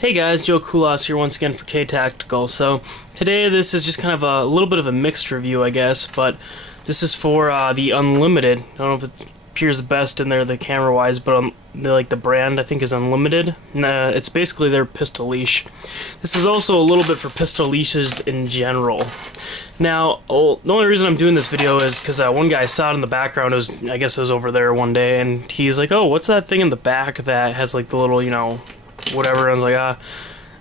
Hey guys, Joe Kulas here once again for K-Tactical. So today this is just kind of a little bit of a mixed review, I guess, but this is for the Unlimited. I don't know if it appears the best in there, the camera-wise, but the brand I think is Unlimited. It's basically their pistol leash. This is also a little bit for pistol leashes in general. Now, the only reason I'm doing this video is because one guy saw it in the background. I guess it was over there one day, and he's like, "Oh, what's that thing in the back that has like the little, whatever?" I was like,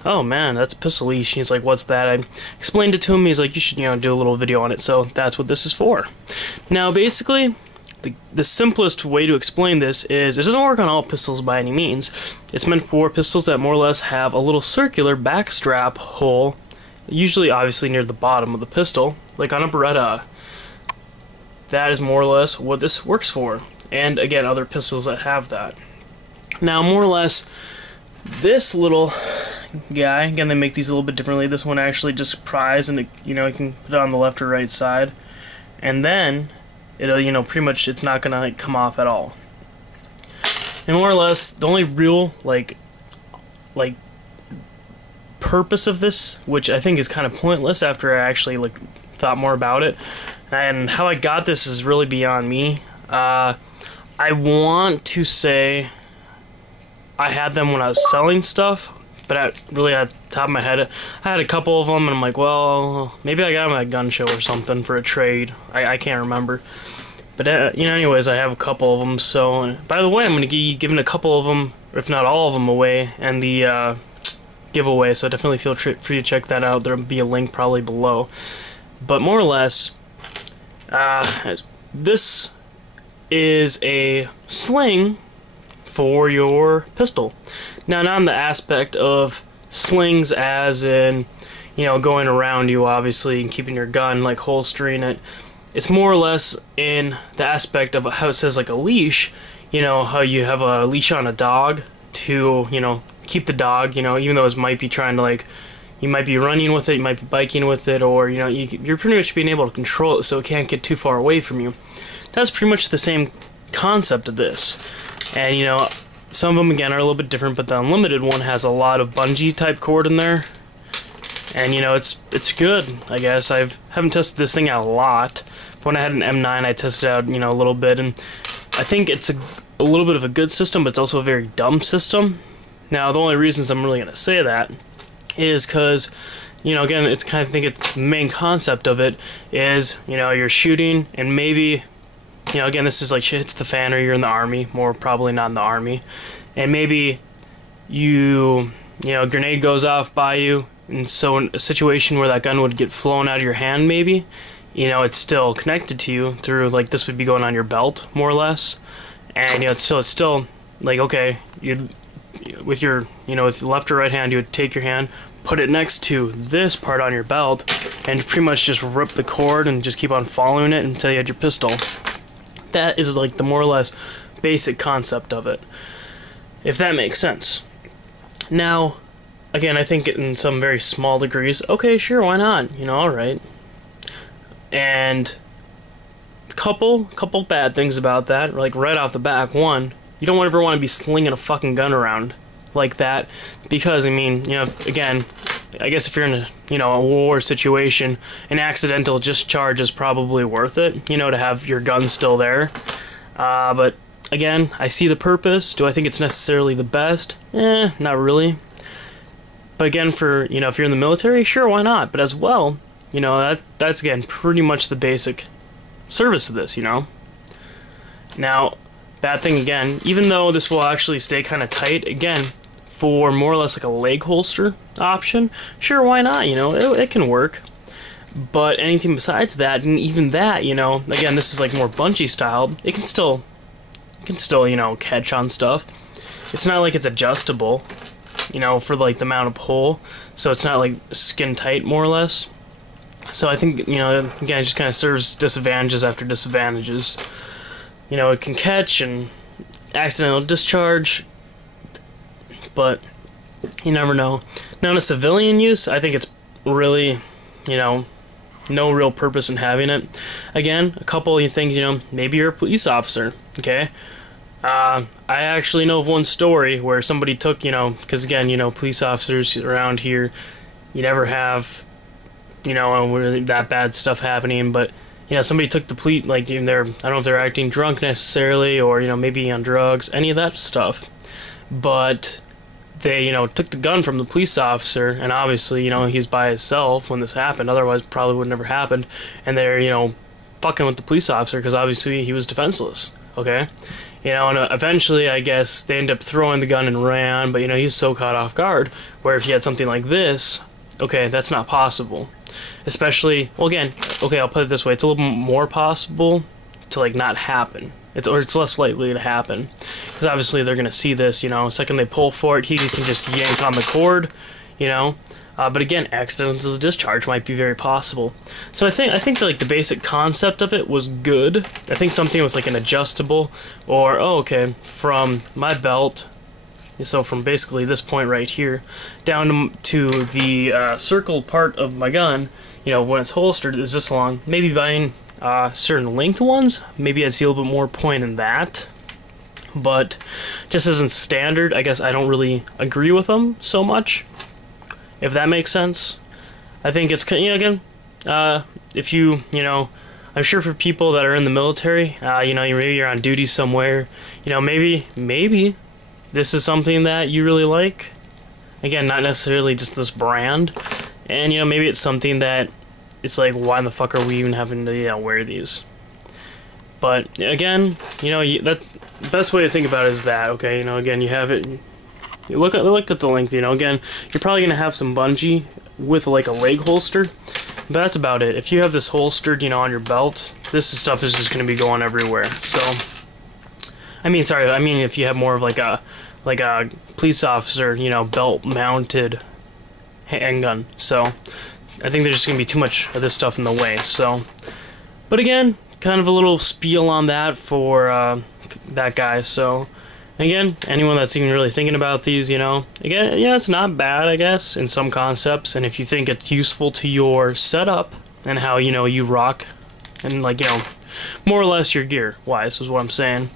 oh man, that's a pistol leash. He's like, "What's that?" I explained it to him. He's like, "You should, do a little video on it." So that's what this is for. Now, basically, the simplest way to explain this is it doesn't work on all pistols by any means. It's meant for pistols that more or less have a little circular backstrap hole, usually obviously near the bottom of the pistol, like on a Beretta. That is more or less what this works for. And again, other pistols that have that. Now, more or less, this little guy, again, they make these a little bit differently. This one actually just pries, and you can put it on the left or right side, and then it'll, pretty much it's not gonna come off at all. And more or less, the only real like purpose of this, which I think is kind of pointless after I actually thought more about it, and how I got this is really beyond me. I want to say I had them when I was selling stuff, but really at the top of my head, I had a couple of them, and I'm like, well, maybe I got them at a gun show or something for a trade. I can't remember. But, anyways, I have a couple of them, so, by the way, I'm going to be giving a couple of them, if not all of them, away, and the giveaway, so definitely feel free to check that out. There'll be a link probably below. But more or less, this is a sling for your pistol. Now, not in the aspect of slings as in, going around you, obviously, and keeping your gun, holstering it. It's more or less in the aspect of how it says a leash, how you have a leash on a dog to, keep the dog, even though it might be trying to, you might be running with it, you might be biking with it, or, you're pretty much being able to control it so it can't get too far away from you. That's pretty much the same concept of this. And, some of them, again, are a little bit different, but the Unlimited one has a lot of bungee type cord in there. And, it's good, I guess. I haven't tested this thing out a lot. When I had an M9, I tested it out, a little bit, and I think it's a little bit of a good system, but it's also a very dumb system. Now, the only reasons I'm really going to say that is because, again, it's kind of, I think it's the main concept of it is, you're shooting, and maybe, again, this is shit hits the fan, or you're in the Army, more probably not in the Army, and maybe a grenade goes off by you, and so in a situation where that gun would get flown out of your hand, maybe, it's still connected to you through, this would be going on your belt, more or less, and, it's still, okay, with your, with the left or right hand, you would take your hand, put it next to this part on your belt, and pretty much just rip the cord and just keep on following it until you had your pistol. That is, the more or less basic concept of it, if that makes sense. Now, again, I think in some very small degrees, okay, sure, why not? Alright. And couple bad things about that, right off the back. One, you don't ever want to be slinging a fucking gun around like that, because, again, I guess if you're in a war situation, an accidental discharge is probably worth it, to have your gun still there. But, again, I see the purpose. Do I think it's necessarily the best? Not really. But again, for, if you're in the military, sure, why not? But as well, that's, again, pretty much the basic service of this, Now, bad thing again, even though this will actually stay kind of tight, again, for more or less a leg holster option, sure, why not? It can work. But anything besides that, and even that, again, this is more bungee style. It can still, catch on stuff. It's not like it's adjustable, for the amount of pull. So it's not skin tight, more or less. So I think, again, it just kind of serves disadvantages after disadvantages. It can catch and accidental discharge, but you never know. Now, in a civilian use, I think it's really, no real purpose in having it. Again, a couple of things, maybe you're a police officer, okay? I actually know of one story where somebody took, because again, police officers around here, you never have, really that bad stuff happening, but, somebody took the police, like, I don't know if they're acting drunk necessarily, or, maybe on drugs, any of that stuff, but they, took the gun from the police officer, and obviously, he's by himself when this happened, otherwise probably would never happened, and they're, fucking with the police officer, because obviously he was defenseless, okay? And eventually, I guess, they end up throwing the gun and ran, but, he was so caught off guard, where if you had something like this, okay, that's not possible. Especially, well, again, okay, I'll put it this way, it's a little more possible to, like, not happen. It's less likely to happen. Because obviously they're going to see this, the second they pull for it, he can just yank on the cord, but again, accidental discharge might be very possible. So I think like the basic concept of it was good. I think something with like an adjustable, or okay, from my belt, so from basically this point right here down to the circle part of my gun, when it's holstered is this long. Maybe buying certain length ones, maybe I'd see a little bit more point in that. But just isn't standard. I guess I don't really agree with them so much, if that makes sense. I think it's, again, if I'm sure for people that are in the military, maybe you're on duty somewhere, maybe this is something that you really like. Again, not necessarily just this brand, and maybe it's something that it's like, why the fuck are we even having to wear these? But again, that the best way to think about it is that, okay, again, you have it. You look at the length, again, you're probably going to have some bungee with like a leg holster, but that's about it. If you have this holstered, on your belt, this stuff is just going to be going everywhere. So, I mean, if you have more of like a police officer, belt mounted handgun. So, I think there's just going to be too much of this stuff in the way. So, but again, kind of a little spiel on that for that guy. So, again, anyone that's even really thinking about these, again, it's not bad, I guess, in some concepts, and if you think it's useful to your setup and how, you rock, and, like, more or less your gear-wise is what I'm saying,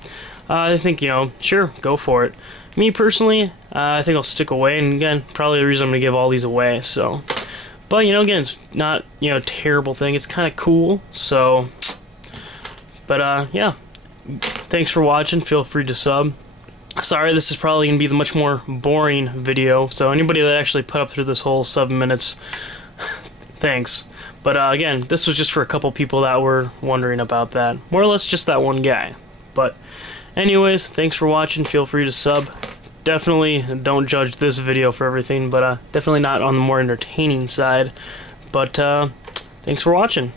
I think, sure, go for it. Me, personally, I think I'll stick away, and again, probably the reason I'm going to give all these away, so, but, again, it's not, a terrible thing, it's kind of cool, so, but, yeah, thanks for watching, feel free to sub. Sorry, this is probably going to be the much more boring video, so anybody that actually put up through this whole 7 minutes, thanks. But again, this was just for a couple people that were wondering about that. More or less just that one guy. But anyways, thanks for watching, feel free to sub. Definitely don't judge this video for everything, but definitely not on the more entertaining side. But thanks for watching.